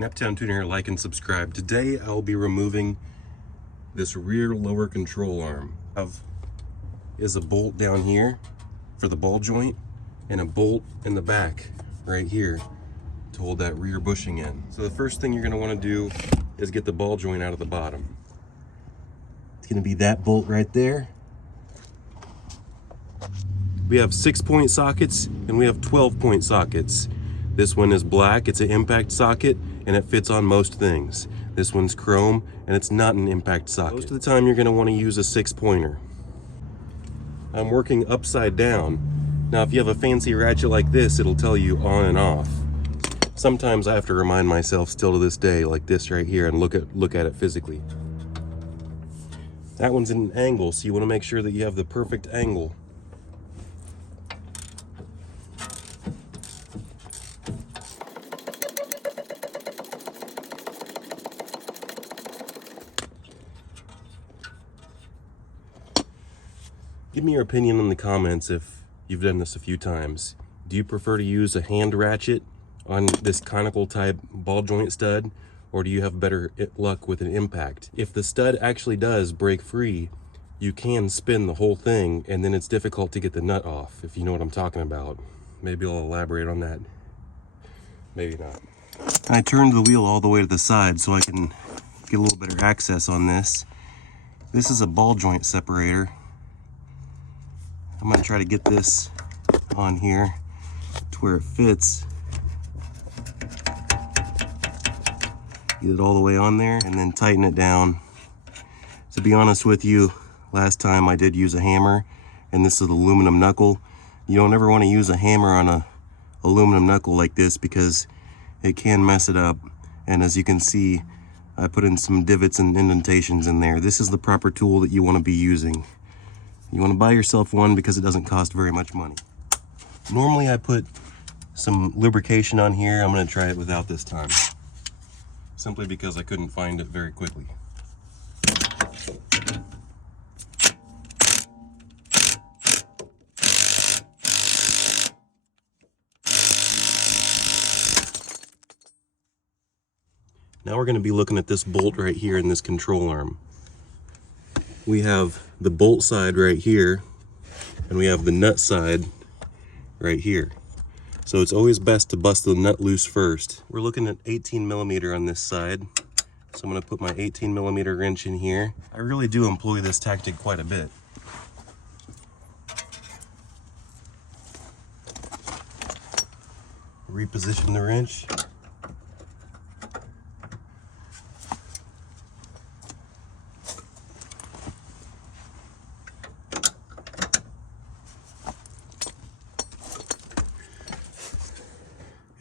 Naptown Tuner here, like and subscribe. Today I'll be removing this rear lower control arm. Is a bolt down here for the ball joint and a bolt in the back right here to hold that rear bushing in. So the first thing you're going to want to do is get the ball joint out of the bottom. It's going to be that bolt right there. We have 6-point sockets and we have 12-point sockets. This one is black, it's an impact socket, and it fits on most things. This one's chrome, and it's not an impact socket. Most of the time you're going to want to use a 6-pointer. I'm working upside down. Now if you have a fancy ratchet like this, it'll tell you on and off. Sometimes I have to remind myself still to this day, like this right here, and look at it physically. That one's at an angle, so you want to make sure that you have the perfect angle. Give me your opinion in the comments if you've done this a few times. Do you prefer to use a hand ratchet on this conical type ball joint stud, or do you have better luck with an impact? If the stud actually does break free, you can spin the whole thing, and then it's difficult to get the nut off, if you know what I'm talking about. Maybe I'll elaborate on that. Maybe not. I turned the wheel all the way to the side so I can get a little better access on this. This is a ball joint separator. I'm going to try to get this on here to where it fits. Get it all the way on there and then tighten it down. To be honest with you, last time I did use a hammer, and this is an aluminum knuckle. You don't ever want to use a hammer on a aluminum knuckle like this because it can mess it up. And as you can see, I put in some divots and indentations in there. This is the proper tool that you want to be using. You want to buy yourself one because it doesn't cost very much money. Normally I put some lubrication on here. I'm going to try it without this time, simply because I couldn't find it very quickly. Now we're going to be looking at this bolt right here in this control arm. We have the bolt side right here, and we have the nut side right here. So it's always best to bust the nut loose first. We're looking at 18mm on this side. So I'm going to put my 18mm wrench in here. I really do employ this tactic quite a bit. Reposition the wrench.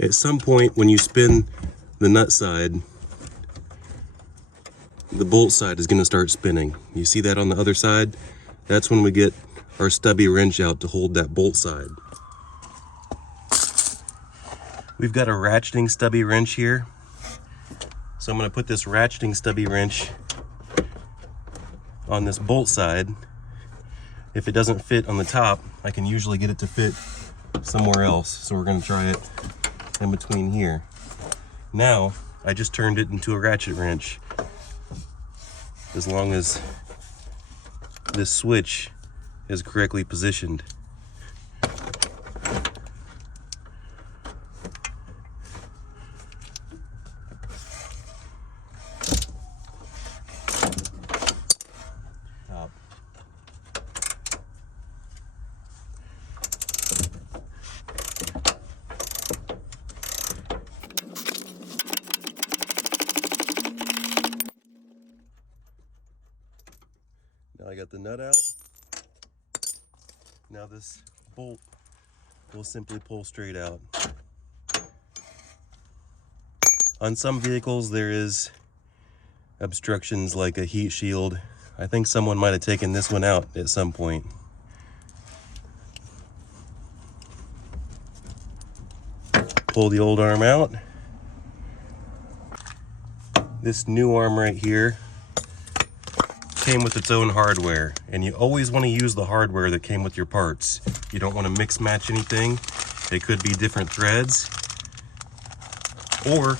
At some point when you spin the nut side, the bolt side is going to start spinning. You see that on the other side? That's when we get our stubby wrench out to hold that bolt side. We've got a ratcheting stubby wrench here. So I'm going to put this ratcheting stubby wrench on this bolt side. If it doesn't fit on the top, I can usually get it to fit somewhere else. So we're going to try it in between here. Now I just turned it into a ratchet wrench, as long as this switch is correctly positioned. Now I got the nut out. Now this bolt will simply pull straight out. On some vehicles there is obstructions like a heat shield. I think someone might have taken this one out at some point. Pull the old arm out. This new arm right here came with its own hardware, and you always want to use the hardware that came with your parts. You don't want to mix match anything. They could be different threads, or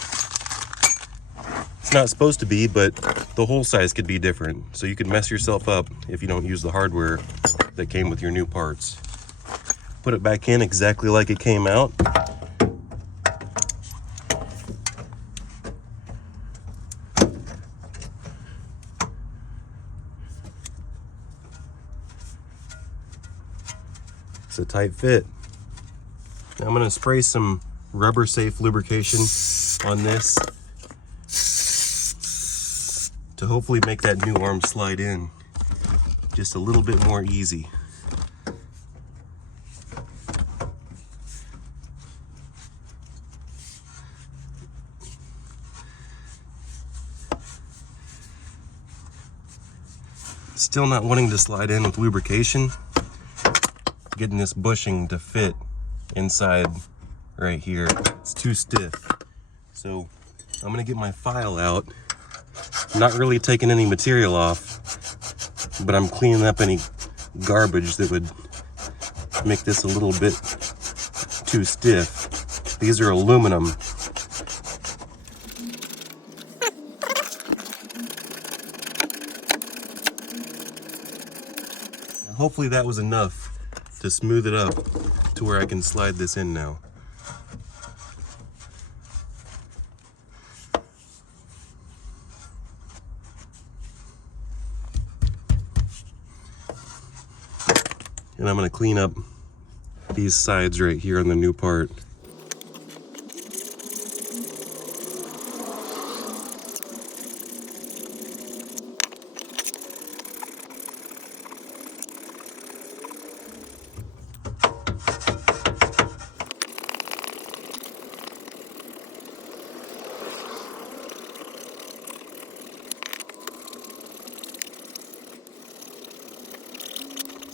It's not supposed to be, but the hole size could be different. So you could mess yourself up if you don't use the hardware that came with your new parts. Put it back in exactly like it came out. It's a tight fit. Now I'm going to spray some rubber safe lubrication on this to hopefully make that new arm slide in just a little bit more easy. Still not wanting to slide in with lubrication. Getting this bushing to fit inside right here. It's too stiff. So I'm gonna get my file out. I'm not really taking any material off, but I'm cleaning up any garbage that would make this a little bit too stiff. These are aluminum. Hopefully that was enough to smooth it up to where I can slide this in now. And I'm going to clean up these sides right here on the new part.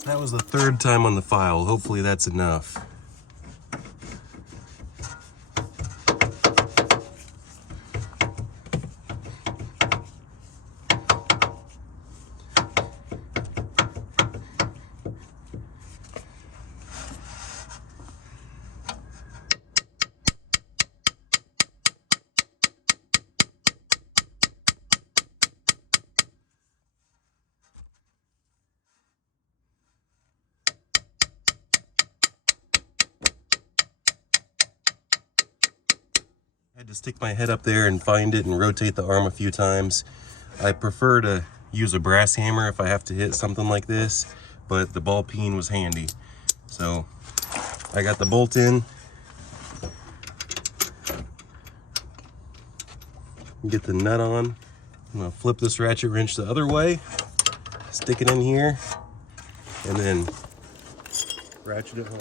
That was the third time on the file. Hopefully that's enough. I had to stick my head up there and find it and rotate the arm a few times. I prefer to use a brass hammer if I have to hit something like this, but the ball peen was handy. So I got the bolt in. Get the nut on. I'm gonna flip this ratchet wrench the other way, stick it in here, and then ratchet it home.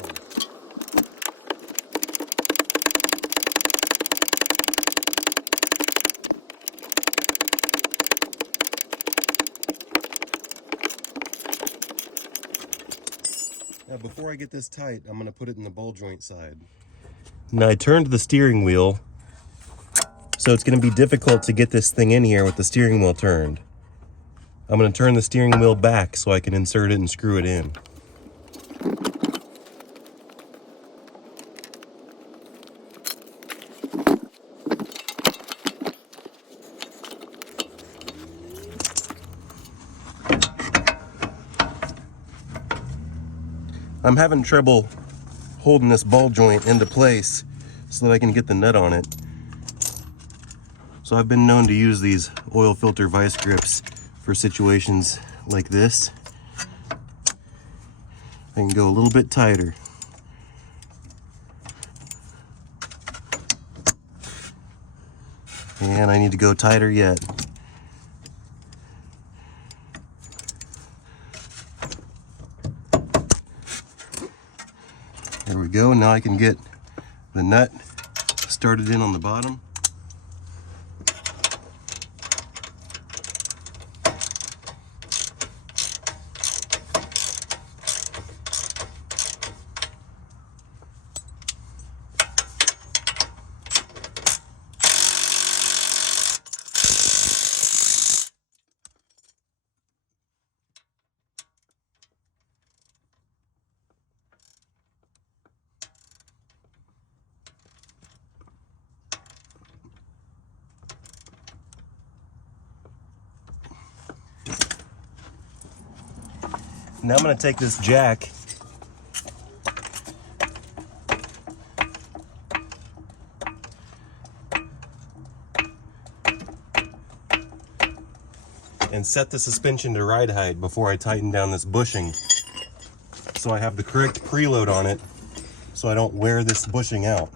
Now before I get this tight, I'm going to put it in the ball joint side. Now I turned the steering wheel, so it's going to be difficult to get this thing in here with the steering wheel turned. I'm going to turn the steering wheel back so I can insert it and screw it in. I'm having trouble holding this ball joint into place so that I can get the nut on it. So I've been known to use these oil filter vice grips for situations like this. I can go a little bit tighter. And I need to go tighter yet. There we go. Now I can get the nut started in on the bottom. Now I'm going to take this jack and set the suspension to ride height before I tighten down this bushing, so I have the correct preload on it so I don't wear this bushing out.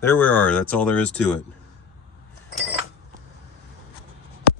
There we are. That's all there is to it.